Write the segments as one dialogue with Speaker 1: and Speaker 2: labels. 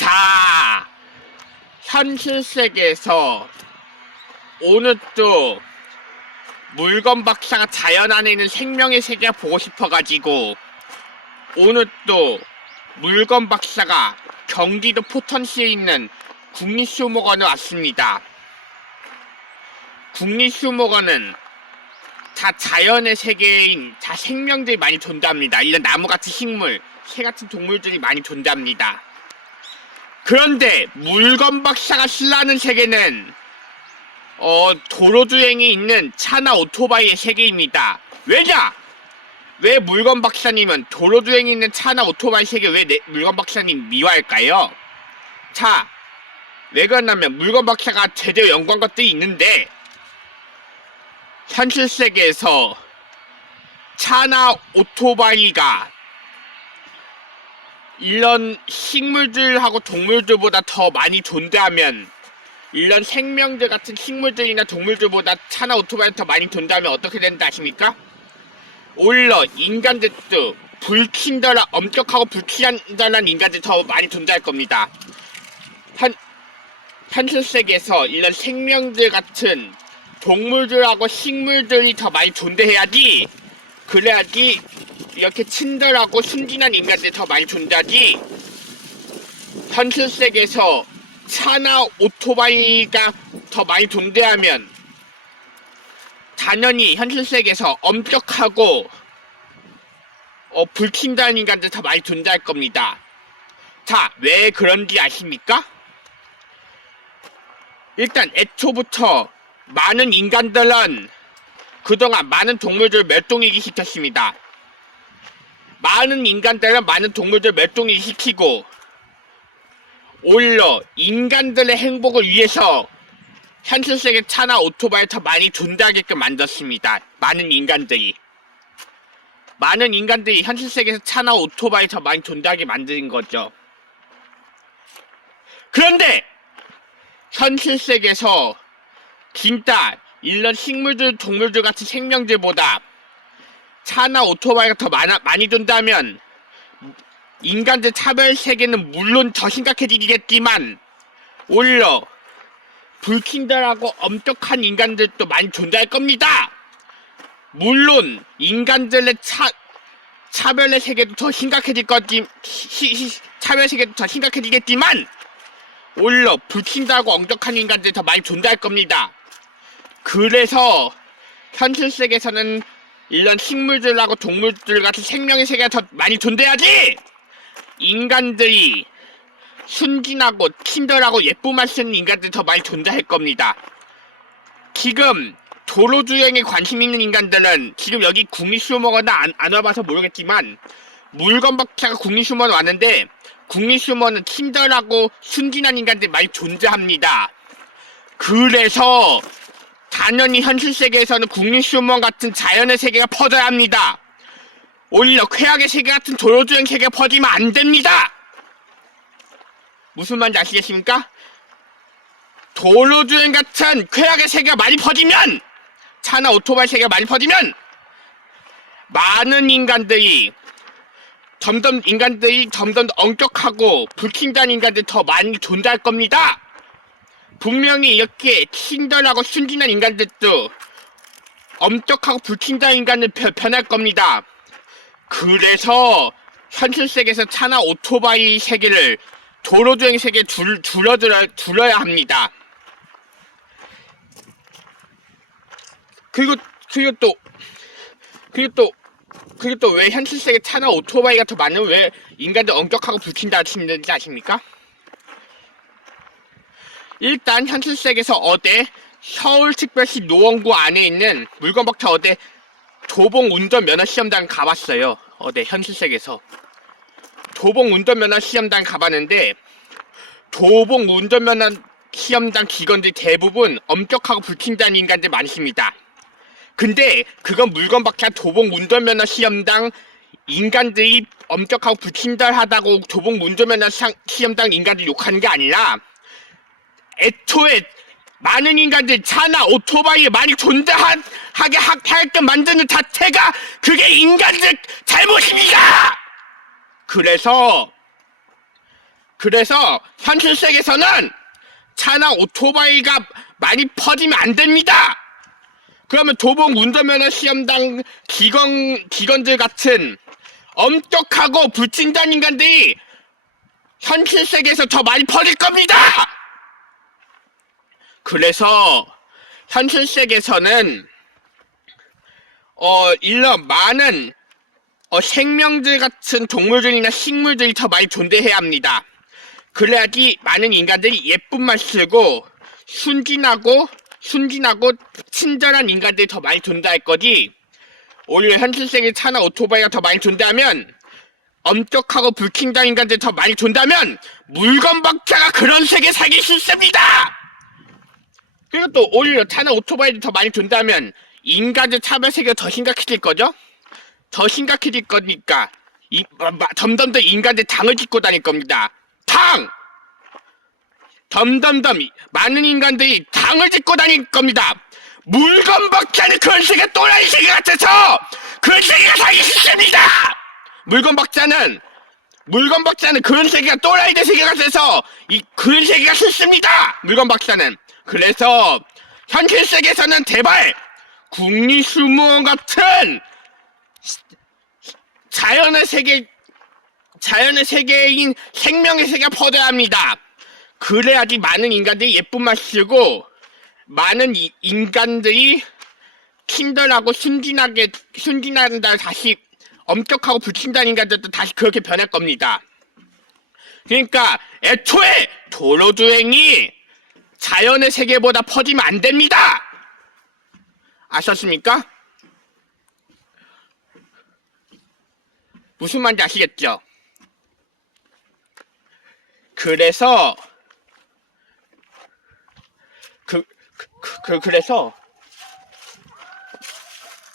Speaker 1: 자, 현실 세계에서 오늘 또 물건 박사가 자연 안에 있는 생명의 세계가 보고 싶어가지고 오늘 또 물건 박사가 경기도 포천시에 있는 국립수목원에 왔습니다. 국립수목원은 다 자연의 세계인 다 생명들이 많이 존재합니다. 이런 나무같은 식물, 새 같은 동물들이 많이 존재합니다. 그런데 물건 박사가 신라는 세계는 어 도로 주행이 있는 차나 오토바이의 세계입니다. 왜냐? 왜 물건 박사님은 도로 주행이 있는 차나 오토바이 세계 왜 내- 물건 박사님 미워할까요? 자, 왜 그러냐면 물건 박사가 제대로 연구한 것들이 있는데 현실 세계에서 차나 오토바이가 이런 식물들하고 동물들보다 더 많이 존재하면 이런 생명들 같은 식물들이나 동물들보다 차나 오토바이가 더 많이 존재하면 어떻게 된다 아십니까? 오히려 인간들도 불친절한 엄격하고 불친절한 인간들이 더 많이 존재할 겁니다. 현, 현실 세계에서 이런 생명들 같은 동물들하고 식물들이 더 많이 존재해야지 그래야지 이렇게 친절하고 순진한 인간들이 더 많이 존재하지 현실 세계에서 차나 오토바이가 더 많이 존재하면 당연히 현실 세계에서 엄격하고 어, 불친절한 인간들 더 많이 존재할 겁니다. 자, 왜 그런지 아십니까? 일단 애초부터 많은 인간들은 그동안 많은 동물들 멸종위기 시켰습니다. 많은 인간들은 많은 동물들 멸종위기 시키고 오히려 인간들의 행복을 위해서 현실 세계 차나 오토바이 더 많이 존재하게끔 만들었습니다. 많은 인간들이. 많은 인간들이 현실 세계에서 차나 오토바이 더 많이 존재하게 만든 거죠. 그런데 현실 세계에서 진짜 이런 식물들, 동물들 같은 생명들보다 차나 오토바이가 더 많아, 많이 존재하면 인간들 차별 세계는 물론 더 심각해지겠지만 오히려 불친절하고 엄격한 인간들도 많이 존재할 겁니다. 물론 인간들의 차 차별의 세계도 더 심각해질 시- 차별 세계도 더 심각해지겠지만 오히려 불친절하고 엄격한 인간들이 더 많이 존재할 겁니다. 그래서 현실 세계에서는 이런 식물들하고 동물들 같은 생명의 세계가 더 많이 존재하지 인간들이 순진하고 친절하고 예쁨만 쓰는 인간들이 더 많이 존재할 겁니다. 지금 도로 주행에 관심 있는 인간들은 지금 여기 국립수목원은 안, 안 와봐서 모르겠지만 물건 박차가 국립수목원 왔는데 국립수목원은 친절하고 순진한 인간들이 많이 존재합니다. 그래서 당연히 현실 세계에서는 국립수목원 같은 자연의 세계가 퍼져야 합니다. 오히려 쾌악의 세계 같은 도로주행 세계가 퍼지면 안 됩니다. 무슨 말인지 아시겠습니까? 도로주행 같은 쾌악의 세계가 많이 퍼지면 차나 오토바이 세계가 많이 퍼지면 많은 인간들이 점점 인간들이 점점 더 엄격하고 불친절한 인간들이 더 많이 존재할 겁니다. 분명히 이렇게 친절하고 순진한 인간들도 엄격하고 불친절한 인간들 변- 변할 겁니다. 그래서 현실 세계에서 차나 오토바이 세계를 도로주행 세계에 줄, 줄어들어, 줄여야 합니다. 그리고, 그리고 또, 그리고 또, 그리고 또 왜 현실 세계 차나 오토바이가 더 많은 왜 인간들 엄격하고 불친절하신지 아십니까? 일단 현실 세계에서 어제 서울특별시 노원구 안에 있는 물건박차 어제 도봉 운전면허 시험장 가봤어요. 어제 현실 세계에서 도봉 운전면허 시험장 가봤는데 도봉 운전면허 시험장 직원들 대부분 엄격하고 불친절한 인간들 많습니다. 근데 그건 물건박차 도봉 운전면허 시험장 인간들이 엄격하고 불친절하다고 도봉 운전면허 상- 시험장 인간들 욕하는 게 아니라 애초에 많은 인간들 차나 오토바이에 많이 존재하게 하게끔 만드는 자체가 그게 인간들 잘못입니다. 그래서 그래서 현실 세계에서는 차나 오토바이가 많이 퍼지면 안 됩니다. 그러면 도봉 운전면허 시험당 기관, 기관들 같은 엄격하고 불친단 인간들이 현실 세계에서 더 많이 퍼질 겁니다! 그래서 현실 세계에서는 어, 이런 많은 어, 생명들 같은 동물들이나 식물들이 더 많이 존재해야 합니다. 그래야지 많은 인간들이 예쁨만 쓰고 순진하고 순진하고 친절한 인간들이 더 많이 존재할 거지. 오히려 현실 세계 차나 오토바이가 더 많이 존재하면 엄격하고 불킹당 인간들이 더 많이 존재하면 물건 박자가 그런 세계 살기 싫습니다. 또 오히려 차나 오토바이들이 더 많이 존재하면 인간의 차별 세계가 더 심각해질 거죠? 더 심각해질 거니까 이, 마- 마- 점점 더 인간들 당을 짓고 다닐 겁니다. 당! 점점점 이- 많은 인간들이 당을 짓고 다닐 겁니다. 물건 박자는 그런 세계 또라이 세계 같아서 그런 세계가 살기 싫습니다. 물건 박자는 물건 박자는 그런 세계가 또라이들 세계 같아서 이 그런 세계가 싫습니다. 물건 박자는 그래서 현실 세계에서는 제발 국립수무원 같은 자연의 세계 자연의 세계인 생명의 세계가 퍼져야 합니다. 그래야지 많은 인간들이 예쁨만 쓰고 많은 이- 인간들이 친절하고 순진하게 순진한다 다시 엄격하고 불친단 인간들도 다시 그렇게 변할 겁니다. 그러니까 애초에 도로 주행이 자연의 세계보다 퍼지면 안 됩니다. 아셨습니까? 무슨 말인지 아시겠죠? 그래서 그, 그, 그, 그 그래서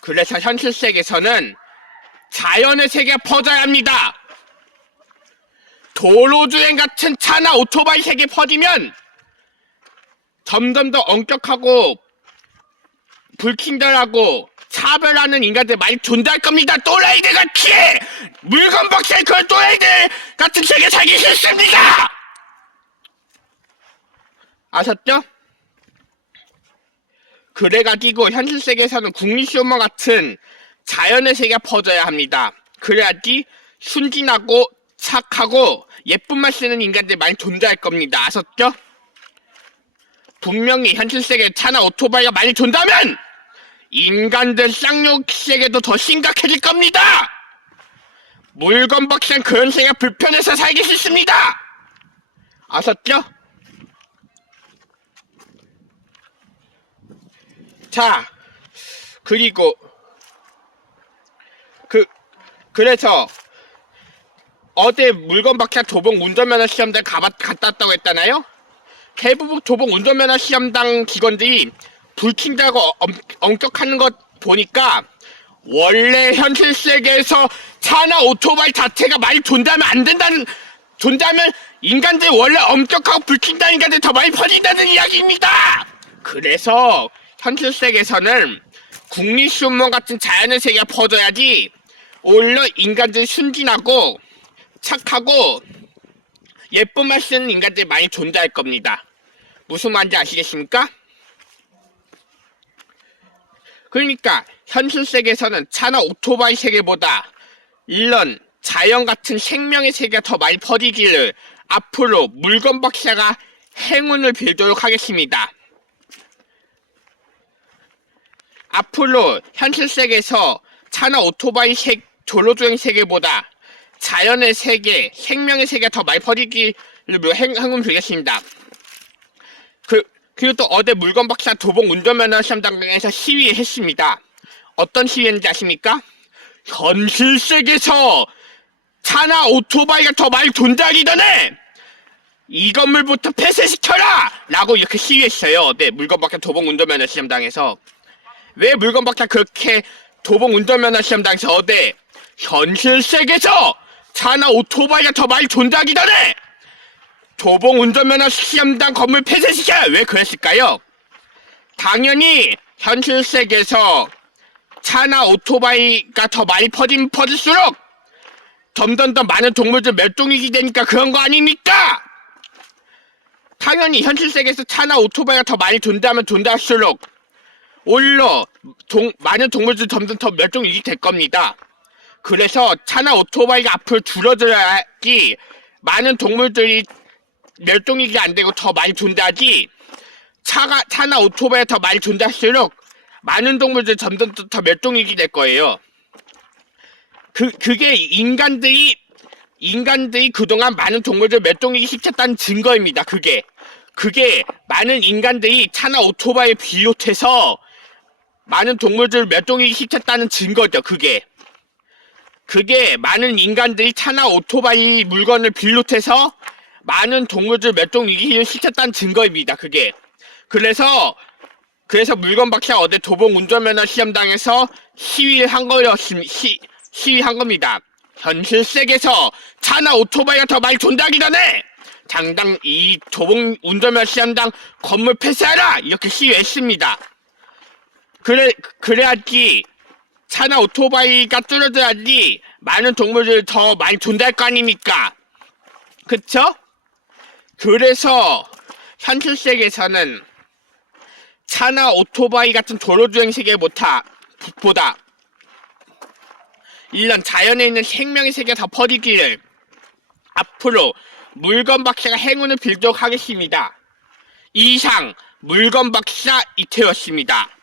Speaker 1: 그래서 현실 세계에서는 자연의 세계가 퍼져야 합니다. 도로 주행 같은 차나 오토바이 세계 퍼지면 점점 더 엄격하고 불친절하고 차별하는 인간들 많이 존재할 겁니다. 또라이들 같이 물건 박살 그런 또라이들 같은 세계 살기 싫습니다. 아셨죠? 그래가지고 현실 세계에서는 국립시험원 같은 자연의 세계가 퍼져야 합니다. 그래야지 순진하고 착하고 예쁨만 쓰는 인간들 많이 존재할 겁니다. 아셨죠? 분명히 현실 세계 차나 오토바이가 많이 존재하면 인간들 쌍욕 세계도 더 심각해질 겁니다. 물건 박산 그런 세계가 불편해서 살기 싫습니다. 아셨죠? 자, 그리고 그 그래서 어제 물건 박사 도봉 운전면허 시험장 가봤 갔다 왔다고 했잖아요. 대부분 도봉 운전면허 시험당 직원들이 불친절하고 엄, 엄격한 것 보니까 원래 현실 세계에서 차나 오토바이 자체가 많이 존재하면 안 된다는 존재하면 인간들 원래 엄격하고 불친절한 인간들 더 많이 퍼진다는 이야기입니다. 그래서 현실 세계에서는 국립수문 같은 자연의 세계가 퍼져야지 오히려 인간들이 순진하고 착하고 예쁨만 쓰는 인간들이 많이 존재할 겁니다. 무슨 말인지 아시겠습니까? 그러니까 현실 세계에서는 차나 오토바이 세계보다 이런 자연 같은 생명의 세계가 더 많이 퍼지기를 앞으로 물건 박사가 행운을 빌도록 하겠습니다. 앞으로 현실 세계에서 차나 오토바이 세, 도로주행 세계보다 자연의 세계, 생명의 세계가 더 많이 퍼지기를 행, 행운 빌겠습니다. 그, 그리고 또 어제 물건 박사 도봉 운전면허 시험장에서 시위했습니다. 어떤 시위인지 아십니까? 현실 세계에서 차나 오토바이가 더 많이 존재하기 전에 이 건물부터 폐쇄시켜라! 라고 이렇게 시위했어요. 네, 물건 박사 도봉 운전면허 시험장에서. 왜 물건 박사 그렇게 도봉 운전면허 시험장에서 어제 현실 세계에서 차나 오토바이가 더 많이 존재하기 전에 도봉 운전면허 시험장 건물 폐쇄시켜야 왜 그랬을까요? 당연히 현실 세계에서 차나 오토바이가 더 많이 퍼지면 퍼질수록 점점 더 많은 동물들 멸종위기 되니까 그런 거 아닙니까? 당연히 현실 세계에서 차나 오토바이가 더 많이 돈다면 돈다할수록 오히려 동- 많은 동물들 점점 더 멸종위기 될 겁니다. 그래서 차나 오토바이가 앞으로 줄어들어야지 많은 동물들이 멸종위기 안 되고 더 많이 돈다지 차가 차나 오토바이가 더 많이 돈다할수록 많은 동물들 점점 더- 더 멸종위기 될 거예요. 그 그게 인간들이 인간들이 그동안 많은 동물들 멸종위기 시켰다는 증거입니다. 그게 그게 많은 인간들이 차나 오토바이 비롯해서 많은 동물들 멸종위기 시켰다는 증거죠. 그게 그게 많은 인간들이 차나 오토바이 물건을 비롯해서 많은 동물들 멸종위기를 시켰다는 증거입니다. 그게 그래서 그래서 물건 박사 어제 도봉 운전면허 시험당에서 시위를 한 거였습니다. 시, 시위한 겁니다. 현실 세계에서 차나 오토바이가 더 많이 존다기 전에 당당 이 도봉 운전면허 시험당 건물 폐쇄하라 이렇게 시위했습니다. 그래 그래야지 차나 오토바이가 줄어들어야지 많은 동물들 더 많이 존재할 거 아닙니까? 그쵸? 그래서 현실 세계에서는 차나 오토바이 같은 도로주행 세계보다 보다 이런 자연에 있는 생명의 세계가 더 퍼지기를 앞으로 물건 박사가 행운을 빌도록 하겠습니다. 이상 물건 박사 이태였습니다.